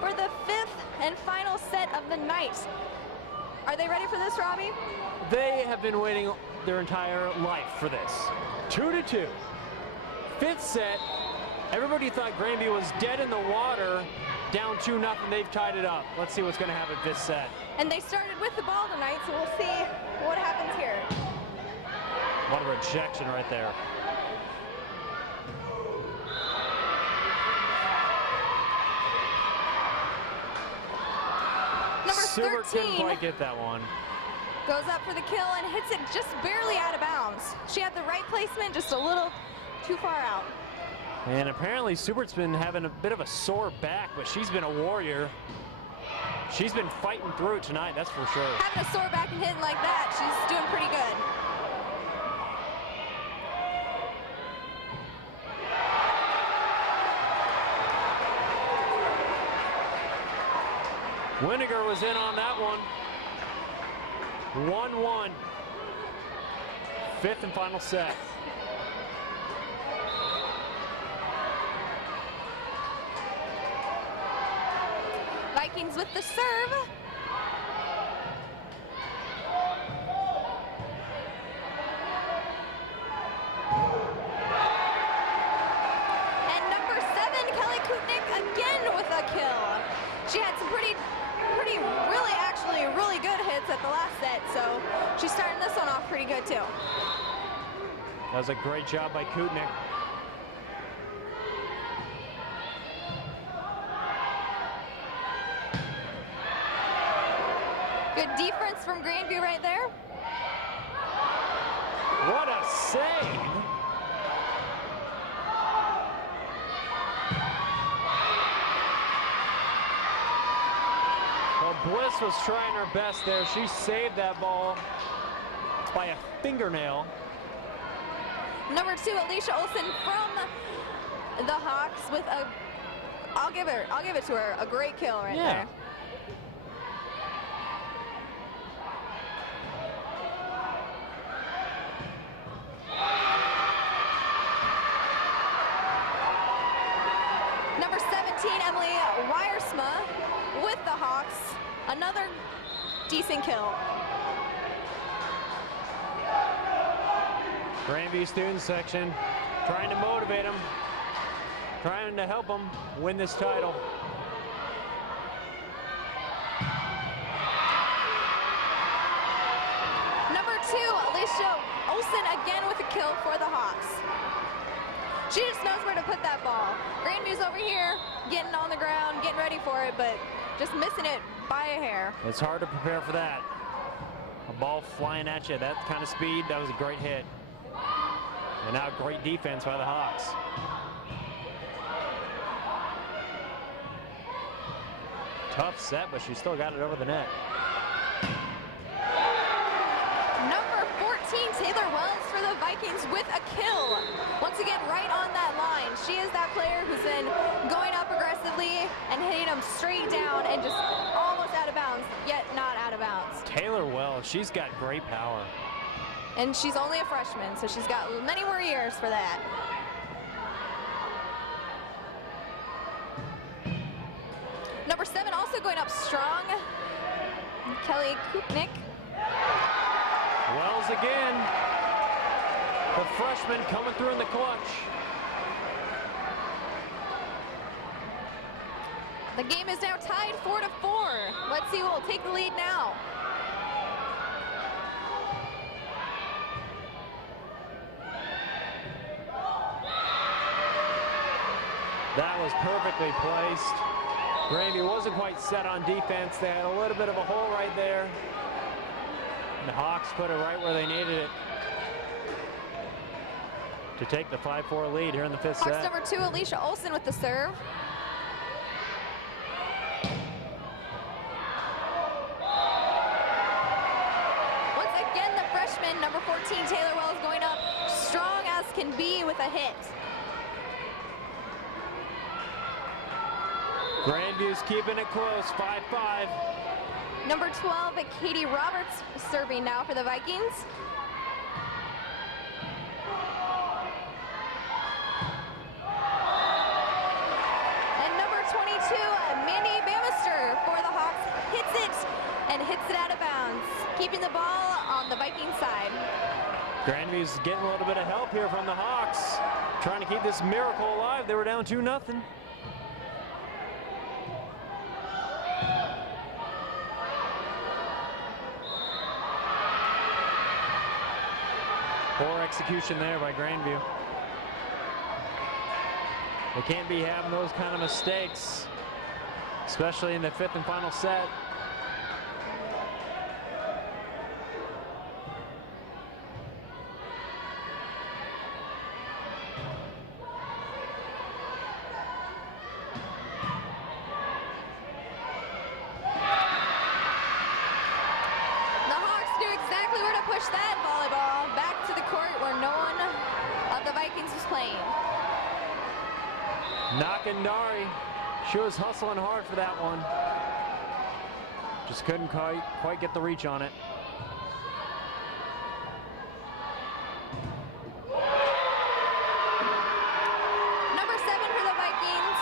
for the 5th and final set of the night. Are they ready for this, Robbie? They have been waiting their entire life for this. 2-2. 5th set. Everybody thought Grandview was dead in the water. Down 2-0. They've tied it up. Let's see what's going to happen 5th set. And they started with the ball tonight, so we'll see what happens here. What a rejection right there. Number Silver 13 couldn't quite get that one. goes up for the kill and hits it just barely out of bounds. She had the right placement, just a little too far out. And apparently Subert's been having a bit of a sore back, but she's been a warrior. She's been fighting through it tonight, that's for sure. Having a sore back and hitting like that, she's doing pretty good. Winiger was in on that one. 1-1. 5th and final set. Vikings with the serve. And number 7, Kelly Kutnick again with a kill. She had some really good hits at the last set, so she's starting this one off pretty good too. That was a great job by Kutnick. Good defense from Grandview right there. What a save! Well, Bliss was trying her best there. She saved that ball by a fingernail. Number 2, Alicia Olsen from the Hawks with a, I'll give it to her, a great kill right there. Number 17, Emily Wiersma with the Hawks, another decent kill. Grandview student section trying to motivate them, trying to help them win this title. Number 2, Alicia Olsen again with a kill for the Hawks. She just knows where to put that ball. Grandview's over here getting on the ground, getting ready for it, but just missing it by a hair. It's hard to prepare for that. A ball flying at you, that kind of speed, that was a great hit. And now great defense by the Hawks. Tough set, but she still got it over the net. Number 14, Taylor Wells for the Vikings with a kill. Once again, right on that line. She is that player who's been going up aggressively and hitting them straight down and just almost out of bounds, yet not out of bounds. Taylor Wells, she's got great power. And she's only a freshman, so she's got many more years for that. Number 7 also going up strong, Kelly Kutnick. Wells again. The freshman coming through in the clutch. The game is now tied 4-4. Let's see who will take the lead now. That was perfectly placed. Grandview wasn't quite set on defense. They had a little bit of a hole right there. And the Hawks put it right where they needed it to take the 5-4 lead here in the 5th Hawks set. number 2, Alicia Olsen with the serve. Once again, the freshman, number 14, Taylor Wells, going up strong as can be with a hit. Grandview's keeping it close, 5-5. Number 12, Katie Roberts serving now for the Vikings. And number 22, Mandy Bale keeping the ball on the Viking side. Grandview's getting a little bit of help here from the Hawks, trying to keep this miracle alive. They were down 2-0. Poor execution there by Grandview. They can't be having those kind of mistakes, especially in the 5th and final set. The Hawks knew exactly where to push that volleyball back to the court where no one of the Vikings was playing. Nakandari, she was hustling hard for that one. Just couldn't quite get the reach on it. Number 7 for the Vikings.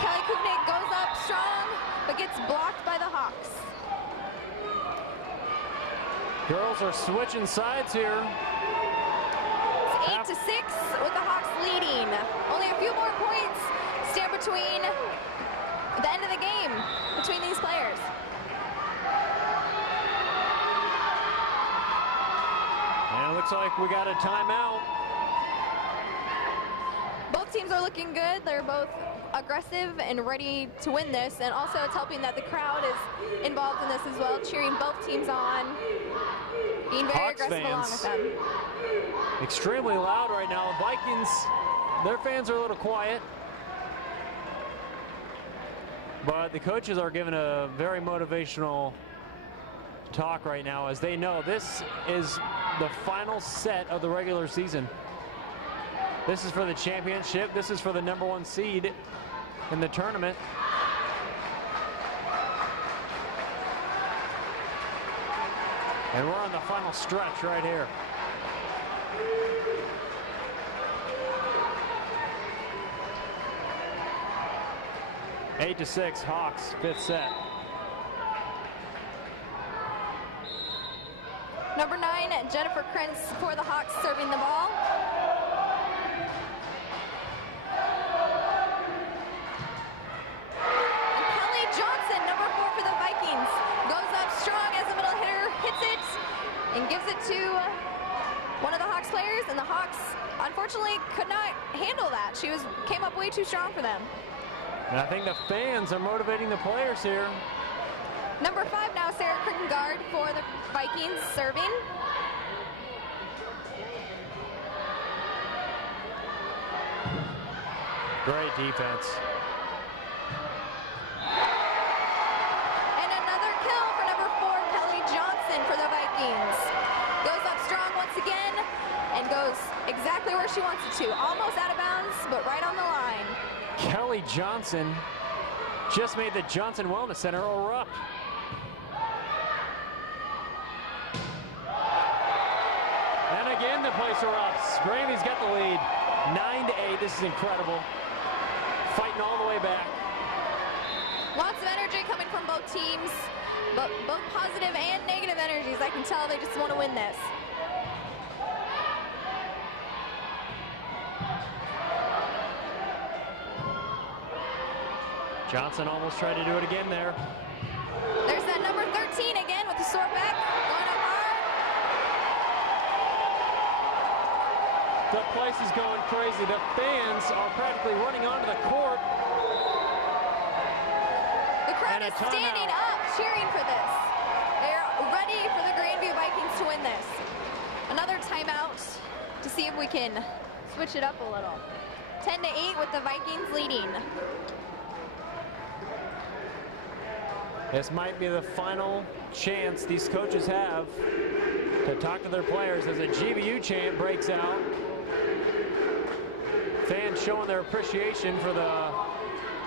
Kelly Kupnik goes up strong, but gets blocked by the Hawks. Girls are switching sides here. It's 8-6 with the Hawks leading. Only a few more points stand between the end of the game between these players. And it looks like we got a timeout. Both teams are looking good. They're both aggressive and ready to win this, and also it's helping that the crowd is involved in this as well, cheering both teams on, being very Hawks aggressive along with them. Extremely loud right now. Vikings, their fans are a little quiet, but the coaches are giving a very motivational talk right now, as they know this is the final set of the regular season. This is for the championship. This is for the #1 seed in the tournament. And we're on the final stretch right here. Eight to 6, Hawks, 5th set. Number 9, Jennifer Krentz for the Hawks, serving the ball. And Kelly Johnson, number 4 for the Vikings, goes up strong as the middle hitter hits it and gives it to one of the Hawks players, and the Hawks unfortunately could not handle that. She came up way too strong for them. And I think the fans are motivating the players here. Number 5 now, Sarah Crickengard for the Vikings, serving. Great defense. And another kill for number 4, Kelly Johnson for the Vikings. Goes up strong once again and goes exactly where she wants it to. Almost out of bounds, but right on the line. Kelly Johnson just made the Johnson Wellness Center erupt. And again, the place erupts. Gramey's got the lead, 9-8. This is incredible. Fighting all the way back. Lots of energy coming from both teams, but both positive and negative energies. I can tell they just want to win this. Johnson almost tried to do it again there. There's that number 13 again with the sore back, going up hard. The place is going crazy. The fans are practically running onto the court. The crowd And a is standing timeout. up, cheering for this. They're ready for the Grandview Vikings to win this. Another timeout to see if we can switch it up a little. 10-8 with the Vikings leading. This might be the final chance these coaches have to talk to their players as a GVU chant breaks out. Fans showing their appreciation for the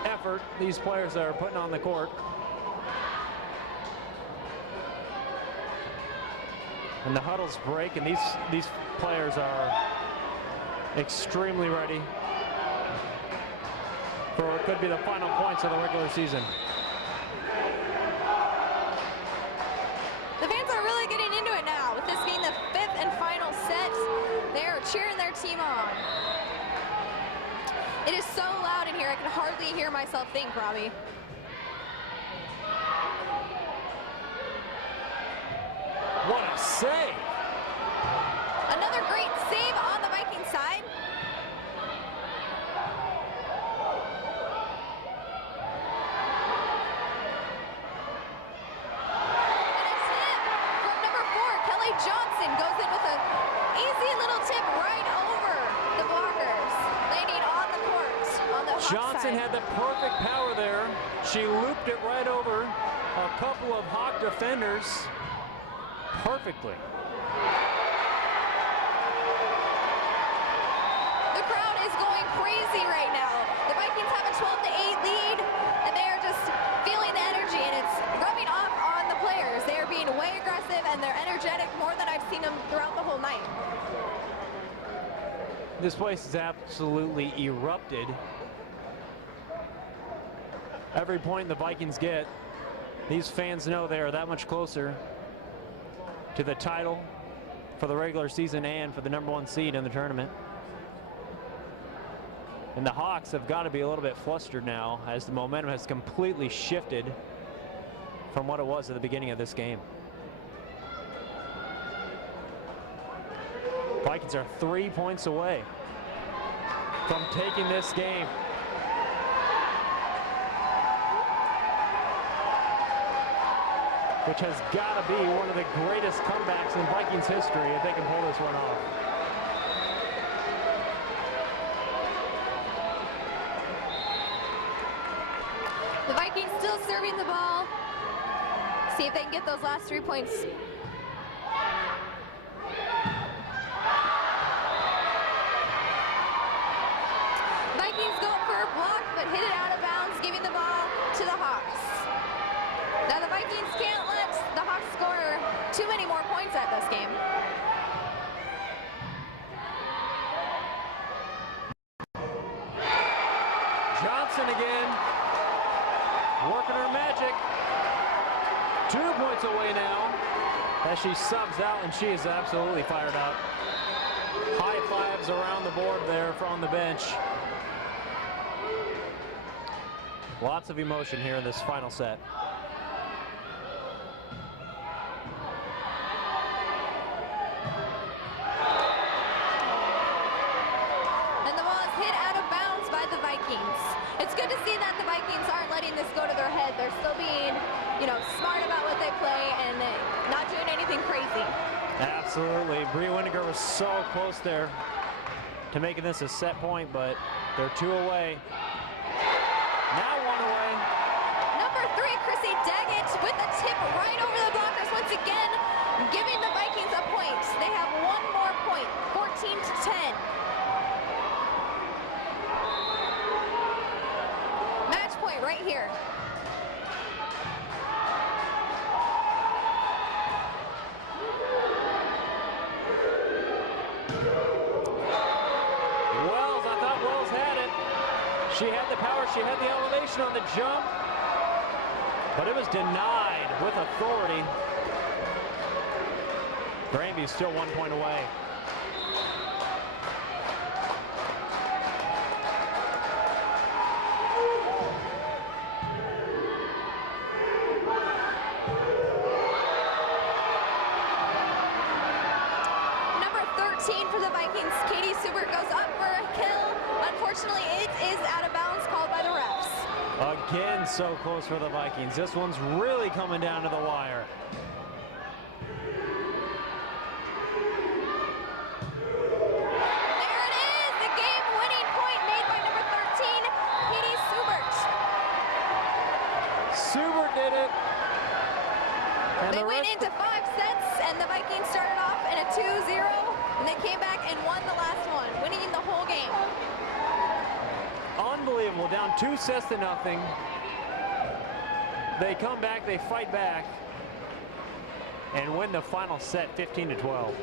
effort these players are putting on the court. And the huddles break, and these players are extremely ready for what could be the final points of the regular season. The fans are really getting It is so loud in here, I can hardly hear myself think, Robbie. What a save! Another great save on the Viking side. Johnson goes in with an easy little tip right over the blockers, landing on the court on the Hawks Johnson side. had the perfect power there. She looped it right over a couple of Hawk defenders perfectly. The crowd is going crazy right now. The Vikings have a 12-8 lead, and they are just feeling the energy, and it's rubbing off on the players. They are being way aggressive, and they're energetic more than I've seen them throughout the whole night. This place is absolutely erupted. Every point the Vikings get, these fans know they are that much closer to the title for the regular season and for the #1 seed in the tournament. And the Hawks have got to be a little bit flustered now as the momentum has completely shifted from what it was at the beginning of this game. Vikings are 3 points away from taking this game. Which has got to be one of the greatest comebacks in Vikings history if they can pull this one off. The Vikings still serving the ball. See if they can get those last 3 points. Vikings go for a block, but hit it out of bounds, giving the ball to the Hawks. Now the Vikings can't let the Hawks score too many more points at this game. Johnson again, working her magic. 2 points away now as she subs out, and she is absolutely fired up. High fives around the board there from the bench. Lots of emotion here in this final set. And the ball is hit out of bounds by the Vikings. It's good to see that the Vikings aren't letting this go to their head. They're still being, smart about what they play and not doing anything crazy. Absolutely. Bree Windiger was so close there to making this a set point, but they're 2 away. Now 1 away. Number 3, Chrissy Daggett with a tip right over the blockers once again, giving the Vikings a point. They have 1 more point, 14-10. Match point right here. She had the power, she had the elevation on the jump, but it was denied with authority. Granby is still 1 point away. Number 13 for the Vikings, Katie Subert goes up for a kill. Unfortunately, it is out of bounds, called by the refs. Again, so close for the Vikings. This one's really coming down to the wire. There it is, the game-winning point made by number 13, Katie Subert. Subert did it. And They went into 5 sets, and the Vikings started off in a 2-0, and they came back and won the last one, winning the whole game. Unbelievable, down 2 sets to nothing. They come back, they fight back, and win the final set 15-12.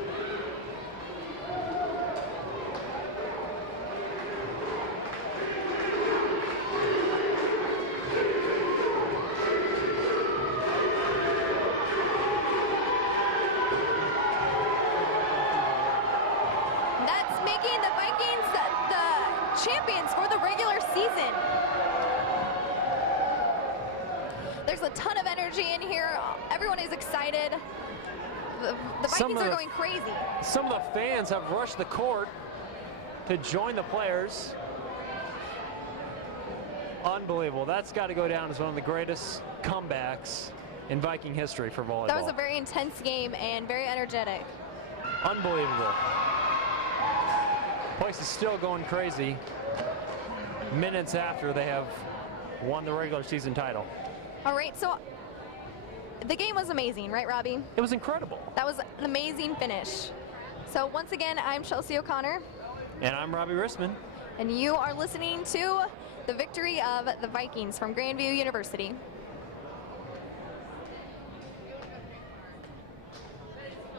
That's making the Vikings the champions for the regular season. There's a ton of energy in here. Everyone is excited. The Vikings are going crazy. Some of the fans have rushed the court to join the players. Unbelievable. That's got to go down as one of the greatest comebacks in Viking history for volleyball. That was a very intense game and very energetic. Unbelievable. Place is still going crazy minutes after they have won the regular season title. All right, so the game was amazing, right, Robbie? It was incredible. That was an amazing finish. So once again, I'm Chelsea O'Connor. And I'm Robbie Rissman. And you are listening to the victory of the Vikings from Grandview University.